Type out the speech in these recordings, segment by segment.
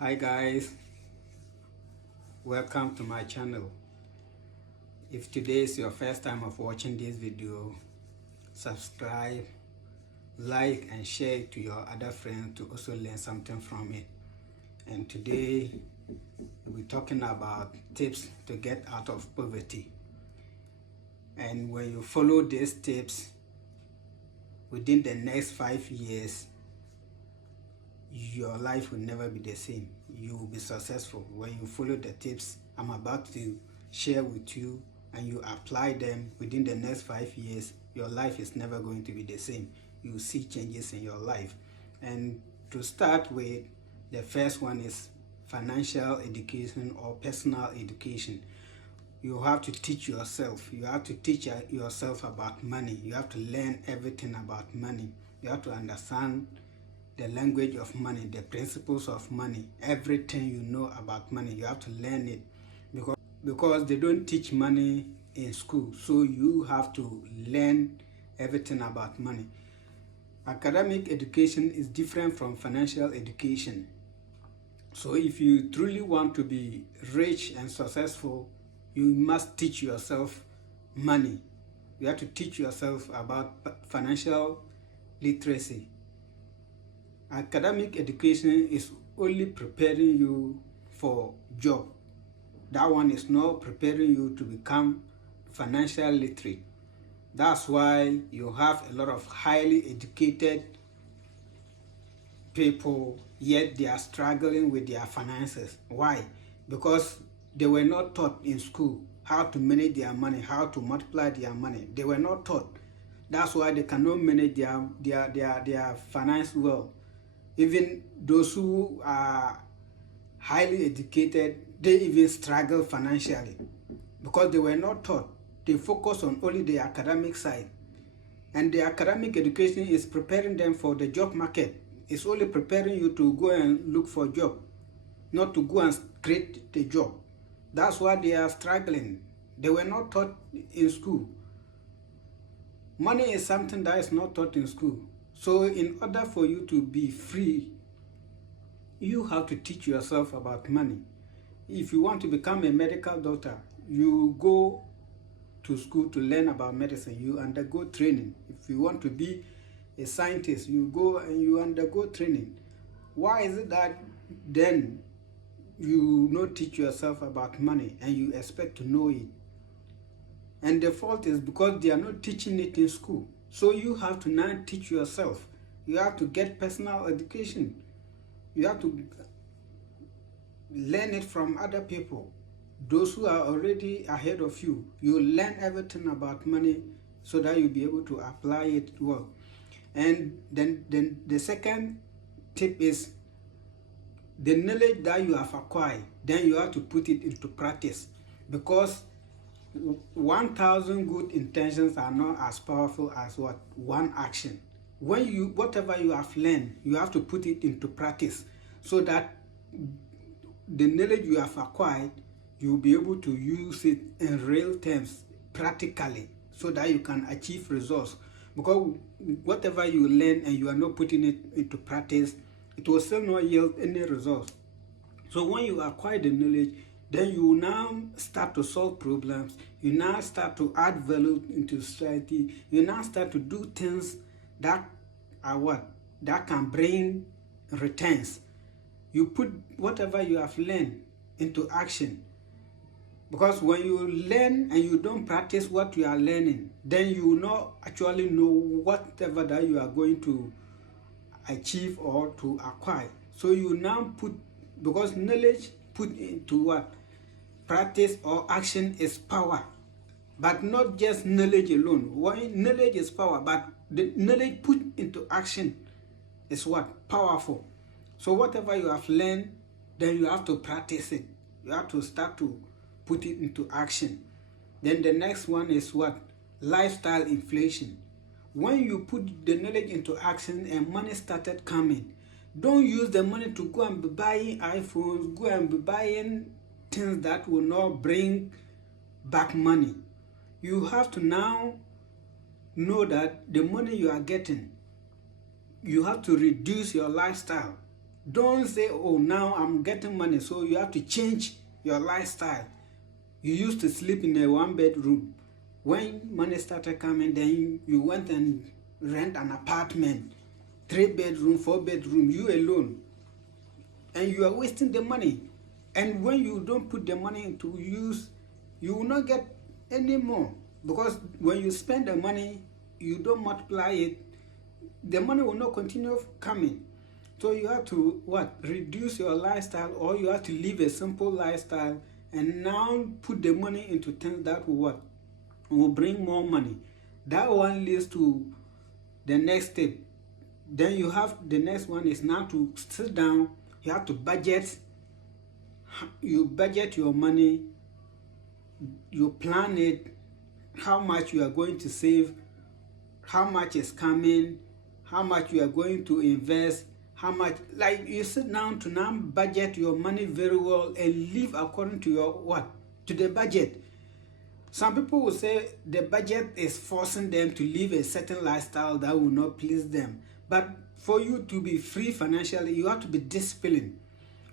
Hi guys, welcome to my channel. If today is your first time of watching this video, subscribe, like and share it to your other friends to also learn something from it. And today we'll be talking about tips to get out of poverty. And when you follow these tips within the next 5 years, your life will never be the same. You will be successful when you follow the tips I'm about to share with you and you apply them within the next 5 years. Your life is never going to be the same. You will see changes in your life. And to start with, the first one is financial education or personal education. You have to teach yourself. You have to teach yourself about money. You have to learn everything about money. You have to understand the language of money, the principles of money, everything you know about money. You have to learn it because they don't teach money in school. So you have to learn everything about money. Academic education is different from financial education. So if you truly want to be rich and successful, you must teach yourself money. You have to teach yourself about financial literacy. Academic education is only preparing you for job. That one is not preparing you to become financial literate. That's why you have a lot of highly educated people, yet they are struggling with their finances. Why? Because they were not taught in school how to manage their money, how to multiply their money. They were not taught. That's why they cannot manage their finance well. Even those who are highly educated, they even struggle financially because they were not taught. They focus on only the academic side. And the academic education is preparing them for the job market. It's only preparing you to go and look for a job, not to go and create the job. That's why they are struggling. They were not taught in school. Money is something that is not taught in school. So in order for you to be free, you have to teach yourself about money. If you want to become a medical doctor, you go to school to learn about medicine. You undergo training. If you want to be a scientist, you go and you undergo training. Why is it that then you not teach yourself about money and you expect to know it? And the fault is because they are not teaching it in school. So you have to now teach yourself. You have to get personal education. You have to learn it from other people. Those who are already ahead of you. You learn everything about money so that you'll be able to apply it well. And then the second tip is the knowledge that you have acquired, then you have to put it into practice, because 1,000 good intentions are not as powerful as one action. When whatever you have learned, you have to put it into practice so that the knowledge you have acquired, you'll be able to use it in real terms, practically, so that you can achieve results. Because whatever you learn and you are not putting it into practice, it will still not yield any results. So when you acquire the knowledge, then you now start to solve problems. You now start to add value into society. You now start to do things that are that can bring returns. You put whatever you have learned into action. Because when you learn and you don't practice what you are learning, then you will not actually know whatever that you are going to achieve or to acquire. So you now put, because knowledge put into what? Practice or action is power. But not just knowledge alone. Why? Knowledge is power, but the knowledge put into action is what? Powerful. So whatever you have learned, then you have to practice it. You have to start to put it into action. Then the next one is what? Lifestyle inflation. When you put the knowledge into action and money started coming, don't use the money to go and be buying iPhones, go and be buying things that will not bring back money. You have to now know that the money you are getting, you have to reduce your lifestyle. Don't say, oh, now I'm getting money, so you have to change your lifestyle. You used to sleep in a one-bedroom. When money started coming, then you went and rent an apartment, 3-bedroom, 4-bedroom, you alone, and you are wasting the money. And when you don't put the money into use, you will not get any more, because when you spend the money, you don't multiply it, the money will not continue coming. So you have to what? Reduce your lifestyle, or you have to live a simple lifestyle and now put the money into things that will what? Will bring more money. That one leads to the next step. Then you have the next one is now to sit down. You have to budget. You budget your money. You plan it. How much you are going to save. How much is coming. How much you are going to invest. How much, like you sit down to now budget your money very well and live according to your what? To the budget. Some people will say the budget is forcing them to live a certain lifestyle that will not please them. But for you to be free financially, you have to be disciplined.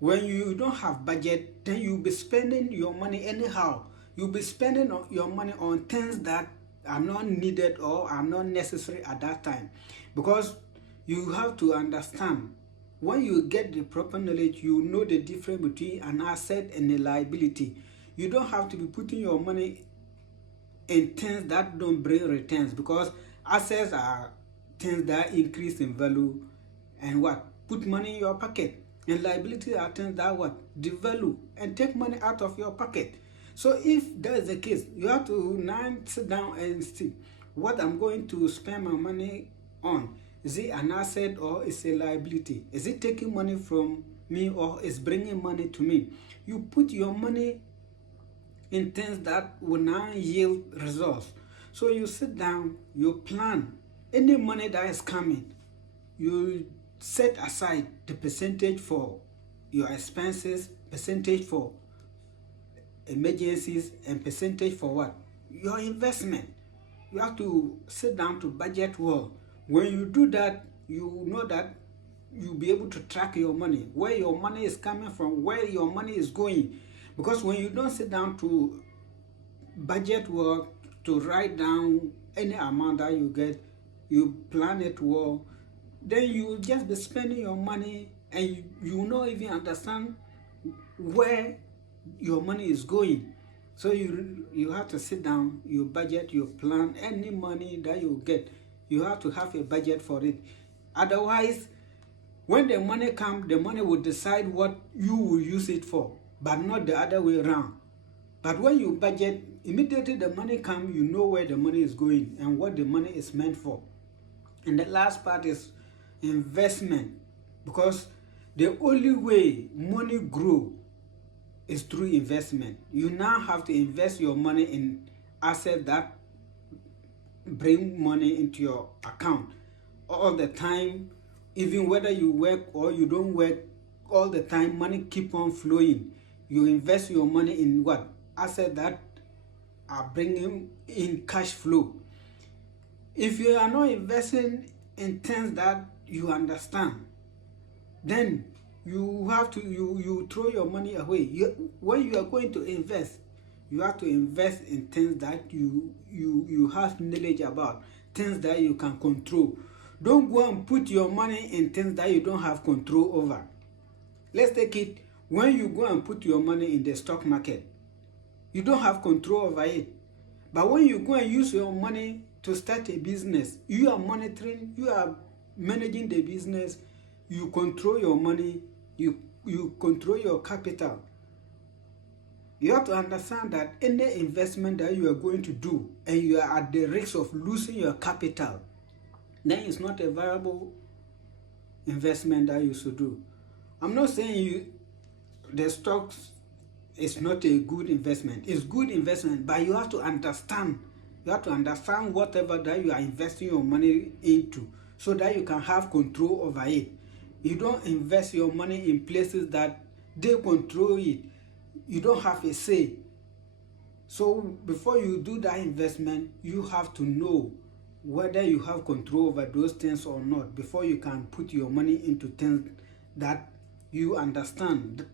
When you don't have budget, then you'll be spending your money anyhow. You'll be spending your money on things that are not needed or are not necessary at that time. Because you have to understand, when you get the proper knowledge, you know the difference between an asset and a liability. You don't have to be putting your money in things that don't bring returns, because assets are things that increase in value and what? Put money in your pocket. And liability are things that what? Devalue and take money out of your pocket. So if that is the case, you have to now sit down and see what I'm going to spend my money on. Is it an asset or is it a liability? Is it taking money from me or is bringing money to me? You put your money in things that will now yield results. So you sit down, you plan any money that is coming, you set aside the percentage for your expenses, percentage for emergencies, and percentage for what? Your investment. You have to sit down to budget well. When you do that, you know that you'll be able to track your money, where your money is coming from, where your money is going. Because when you don't sit down to budget well, to write down any amount that you get, you plan it well, then you will just be spending your money and you will not even understand where your money is going. So you have to sit down, you budget, you plan any money that you get. You have to have a budget for it. Otherwise, when the money comes, the money will decide what you will use it for, but not the other way around. But when you budget, immediately the money comes, you know where the money is going and what the money is meant for. And the last part is investment, because the only way money grows is through investment. You now have to invest your money in assets that bring money into your account all the time. Even whether you work or you don't work, all the time money keep on flowing. You invest your money in what? Assets that are bringing in cash flow. If you are not investing in things that you understand, then you have to you throw your money away. When you are going to invest, you have to invest in things that you have knowledge about, things that you can control. Don't go and put your money in things that you don't have control over. Let's take it, when you go and put your money in the stock market, you don't have control over it. But when you go and use your money to start a business, you are monitoring, you are managing the business, you control your money, you control your capital. You have to understand that any investment that you are going to do and you are at the risk of losing your capital, then it's not a viable investment that you should do. I'm not saying the stocks is not a good investment. It's good investment, but you have to understand. You have to understand whatever that you are investing your money into, so that you can have control over it. You don't invest your money in places that they control it. You don't have a say. So before you do that investment, you have to know whether you have control over those things or not before you can put your money into things that you understand